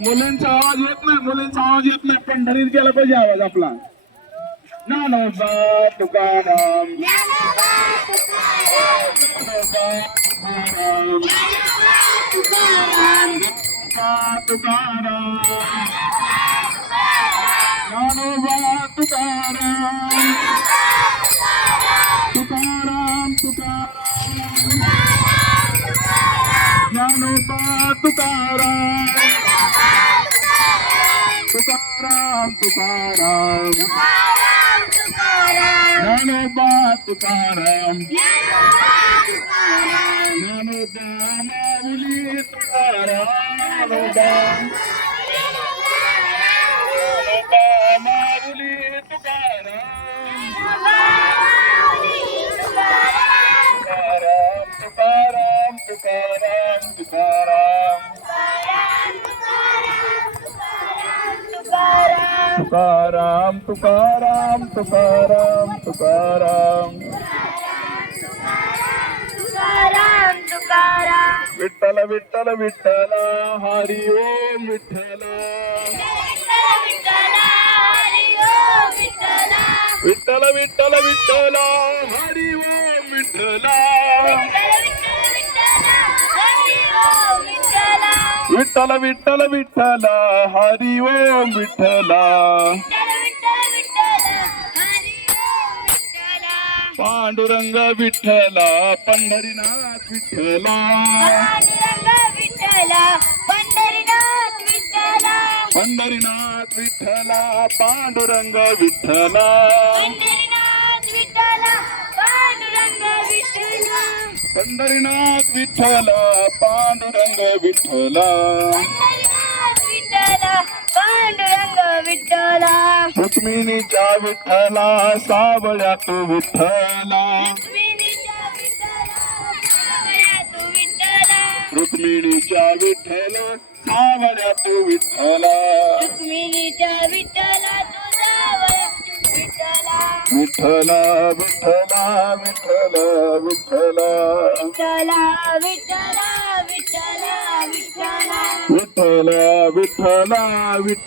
मुलींचा आवाज येत नाही मुलींचा आवाज येत नाही. पंढरीत गेला पाहिजे आवाज आपला. ज्ञानोबा तुकाराम. तुकाराम. तुकाराम. तुकाराम. तुकाराम तुकाराम तुकाराम ज्ञानोबा तुकाराम ज्ञानोबा माऊली तुकाराम ज्ञानोबा ज्ञानोबा माऊली तुकाराम तुकाराम तुकाराम तुकाराम तुकाराम तुकाराम तुकाराम तुकाराम तुकाराम तुकाराम विठ्ठल विठ्ठल विठ्ठल हरी ओम विठ्ठल विठ्ठल विठ्ठल विठ्ठल हरी ओम विठ्ठल விட்டல விட்டல விட்டல ஹரி ஓம் விட்டலா. பாண்டுரங்க விட்டலா பண்டரிநாத் விட்டலா. பண்டரிநாத் விட்டலா பாண்டுரங்க விட்டலா. பண்டரிநாத் விட்டலா பாண்டு पांडुरंग विठ्ठल. पांडुरंग विठ्ठल रुक्मिणीच्या विठ्ठला सावळ्या तू विठ्ठला रुक्मिणीच्या विठ्ठल सावळ्या तू विठ्ठल रुक्मिणीच्या विठ्ठल. विठ्ठला विठ्ठल विठ्ठल विठ्ठल. विठ्ठला विठ्ठल. ವಿಠಲ ವಿಠಲ ವಿಠಲ